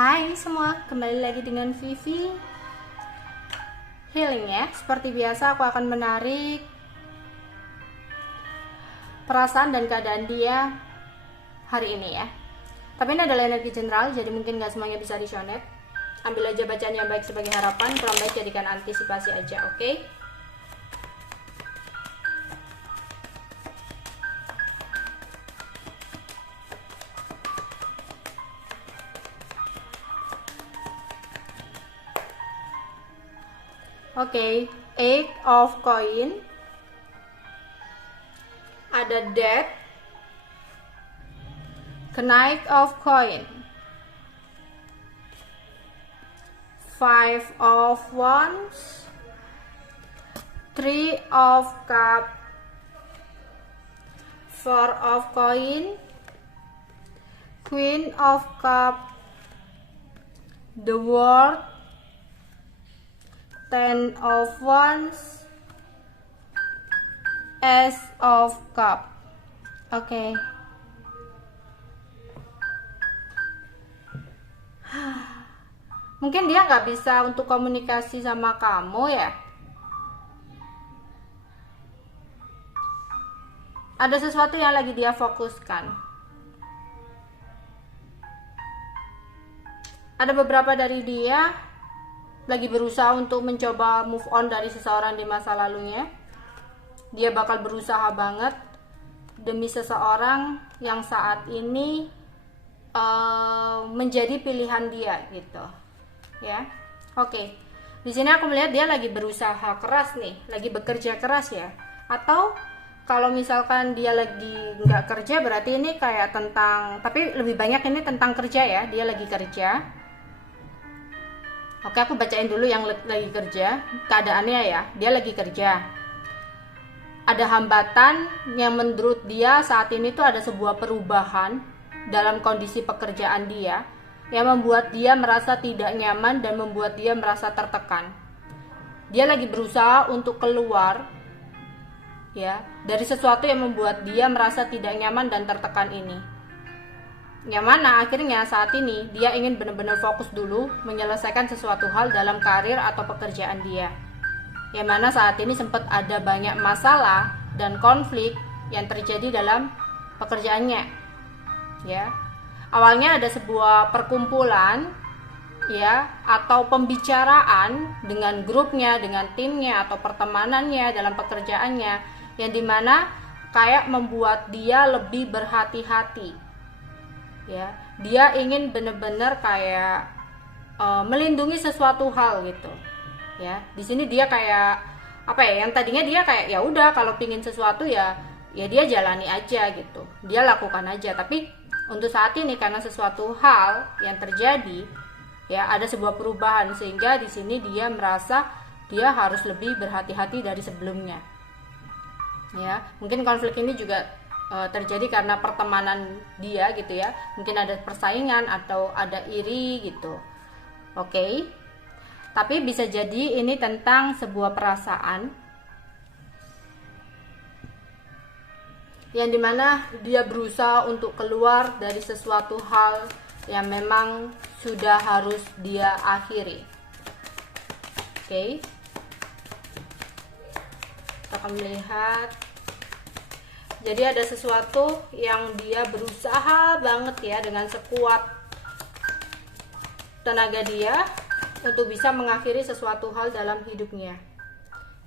Hai semua, kembali lagi dengan Vivi Healing ya. Seperti biasa aku akan menarik perasaan dan keadaan dia hari ini ya. Tapi ini adalah energi general, jadi mungkin gak semuanya bisa disonet. Ambil aja bacaan yang baik sebagai harapan, kurang baik jadikan antisipasi aja, oke? Oke, Eight of Coin, ada Death, Knight of Coin, Five of Wands, Three of Cup, Four of Coin, Queen of Cup, The World, Ten of Wands, Ace of Cup. Oke. Mungkin dia nggak bisa untuk komunikasi sama kamu ya. Ada sesuatu yang lagi dia fokuskan. Ada beberapa dari dia lagi berusaha untuk mencoba move on dari seseorang di masa lalunya. Dia bakal berusaha banget demi seseorang yang saat ini menjadi pilihan dia gitu ya. Oke, di sini aku melihat dia lagi berusaha keras nih, lagi bekerja keras ya. Atau kalau misalkan dia lagi nggak kerja, berarti ini kayak tentang, tapi lebih banyak ini tentang kerja ya. Dia lagi kerja. Oke, aku bacain dulu yang lagi kerja. Keadaannya ya, dia lagi kerja. Ada hambatan yang menurut dia saat ini tuh ada sebuah perubahan dalam kondisi pekerjaan dia yang membuat dia merasa tidak nyaman dan membuat dia merasa tertekan. Dia lagi berusaha untuk keluar ya dari sesuatu yang membuat dia merasa tidak nyaman dan tertekan ini. Yang mana akhirnya saat ini dia ingin benar-benar fokus dulu menyelesaikan sesuatu hal dalam karir atau pekerjaan dia. Yang mana saat ini sempat ada banyak masalah dan konflik yang terjadi dalam pekerjaannya. Ya. Awalnya ada sebuah perkumpulan ya atau pembicaraan dengan grupnya, dengan timnya atau pertemanannya dalam pekerjaannya yang dimana kayak membuat dia lebih berhati-hati. Ya, dia ingin benar-benar kayak melindungi sesuatu hal gitu. Ya, di sini dia kayak apa ya? Yang tadinya dia kayak ya udah kalau pingin sesuatu ya dia jalani aja gitu. Dia lakukan aja. Tapi untuk saat ini karena sesuatu hal yang terjadi ya ada sebuah perubahan sehingga di sini dia merasa dia harus lebih berhati-hati dari sebelumnya. Ya, mungkin konflik ini juga terjadi karena pertemanan dia gitu ya. Mungkin ada persaingan atau ada iri gitu. Oke. Tapi bisa jadi ini tentang sebuah perasaan yang dimana dia berusaha untuk keluar dari sesuatu hal yang memang sudah harus dia akhiri. Oke. Kita akan melihat. Jadi ada sesuatu yang dia berusaha banget ya dengan sekuat tenaga dia untuk bisa mengakhiri sesuatu hal dalam hidupnya.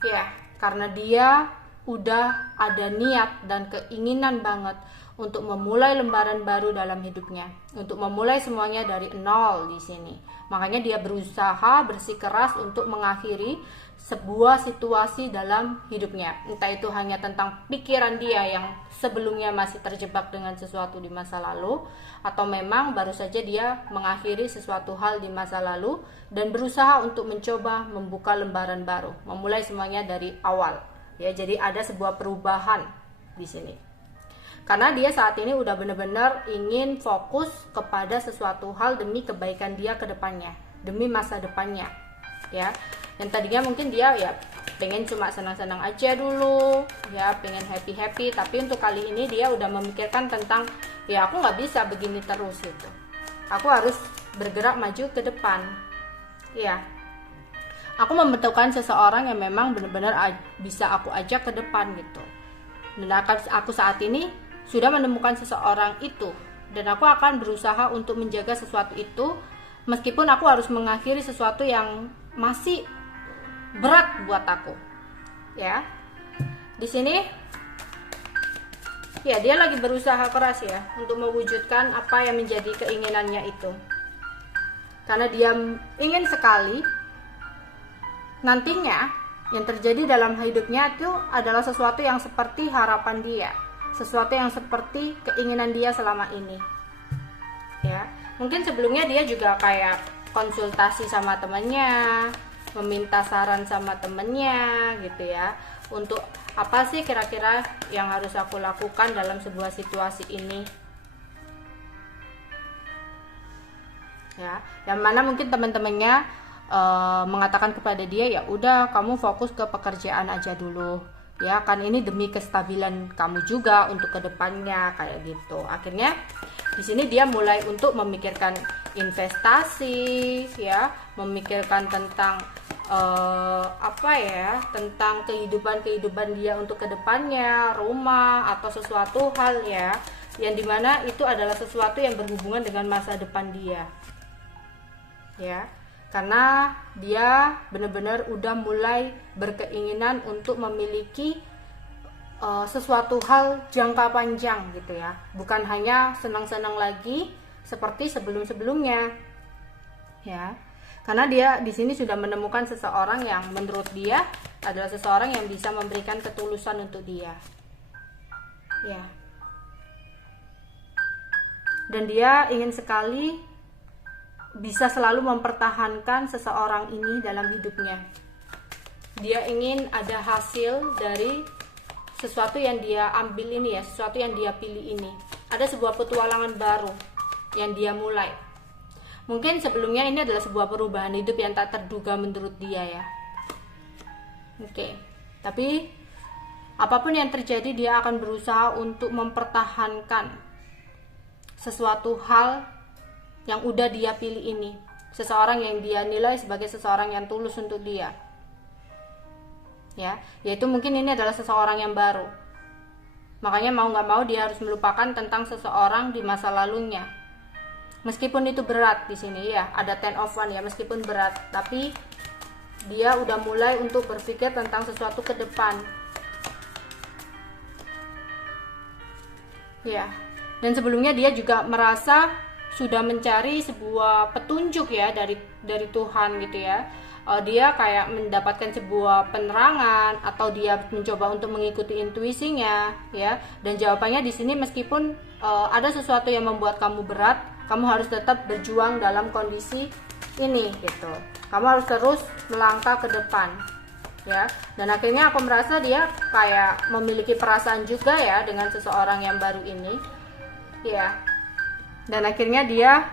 Ya, karena dia udah ada niat dan keinginan banget untuk memulai lembaran baru dalam hidupnya, untuk memulai semuanya dari nol di sini. Makanya dia berusaha bersikeras untuk mengakhiri sebuah situasi dalam hidupnya. Entah itu hanya tentang pikiran dia yang sebelumnya masih terjebak dengan sesuatu di masa lalu, atau memang baru saja dia mengakhiri sesuatu hal di masa lalu dan berusaha untuk mencoba membuka lembaran baru, memulai semuanya dari awal. Ya, jadi ada sebuah perubahan di sini. Karena dia saat ini udah benar-benar ingin fokus kepada sesuatu hal demi kebaikan dia ke depannya, demi masa depannya. Ya. Yang tadinya mungkin dia ya pengen cuma senang-senang aja dulu, ya pengen happy-happy, tapi untuk kali ini dia udah memikirkan tentang ya aku nggak bisa begini terus gitu. Aku harus bergerak maju ke depan. Ya, aku membutuhkan seseorang yang memang benar-benar bisa aku ajak ke depan gitu. Dan aku saat ini sudah menemukan seseorang itu, dan aku akan berusaha untuk menjaga sesuatu itu, meskipun aku harus mengakhiri sesuatu yang masih berat buat aku. Ya, di sini ya dia lagi berusaha keras ya untuk mewujudkan apa yang menjadi keinginannya itu, karena dia ingin sekali nantinya yang terjadi dalam hidupnya itu adalah sesuatu yang seperti harapan dia, sesuatu yang seperti keinginan dia selama ini. Ya, mungkin sebelumnya dia juga kayak konsultasi sama temannya, meminta saran sama temennya gitu ya, untuk apa sih kira-kira yang harus aku lakukan dalam sebuah situasi ini. Ya, yang mana mungkin teman-temannya mengatakan kepada dia, ya udah kamu fokus ke pekerjaan aja dulu ya, kan ini demi kestabilan kamu juga untuk kedepannya kayak gitu. Akhirnya di sini dia mulai untuk memikirkan investasi ya, memikirkan tentang tentang kehidupan dia untuk kedepannya, rumah atau sesuatu hal ya, yang dimana itu adalah sesuatu yang berhubungan dengan masa depan dia ya, karena dia benar-benar udah mulai berkeinginan untuk memiliki sesuatu hal jangka panjang gitu ya, bukan hanya senang-senang lagi seperti sebelum-sebelumnya ya. Karena dia di sini sudah menemukan seseorang yang menurut dia adalah seseorang yang bisa memberikan ketulusan untuk dia. Ya. Dan dia ingin sekali bisa selalu mempertahankan seseorang ini dalam hidupnya. Dia ingin ada hasil dari sesuatu yang dia ambil ini ya, sesuatu yang dia pilih ini. Ada sebuah petualangan baru yang dia mulai. Mungkin sebelumnya ini adalah sebuah perubahan hidup yang tak terduga menurut dia ya. Oke. Tapi apapun yang terjadi, dia akan berusaha untuk mempertahankan sesuatu hal yang udah dia pilih ini. Seseorang yang dia nilai sebagai seseorang yang tulus untuk dia. Ya, yaitu mungkin ini adalah seseorang yang baru. Makanya mau nggak mau dia harus melupakan tentang seseorang di masa lalunya. Meskipun itu berat di sini ya, ada 10 of Wands ya, meskipun berat, tapi dia udah mulai untuk berpikir tentang sesuatu ke depan. Ya. Dan sebelumnya dia juga merasa sudah mencari sebuah petunjuk ya dari Tuhan gitu ya. Dia kayak mendapatkan sebuah penerangan, atau dia mencoba untuk mengikuti intuisinya ya. Dan jawabannya di sini, meskipun ada sesuatu yang membuat kamu berat, kamu harus tetap berjuang dalam kondisi ini gitu. Kamu harus terus melangkah ke depan ya. Dan akhirnya aku merasa dia kayak memiliki perasaan juga ya dengan seseorang yang baru ini ya. Dan akhirnya dia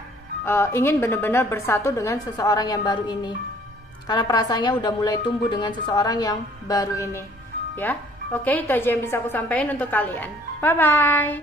ingin benar-benar bersatu dengan seseorang yang baru ini, karena perasaannya udah mulai tumbuh dengan seseorang yang baru ini ya. Oke, itu aja yang bisa aku sampaikan untuk kalian. Bye bye.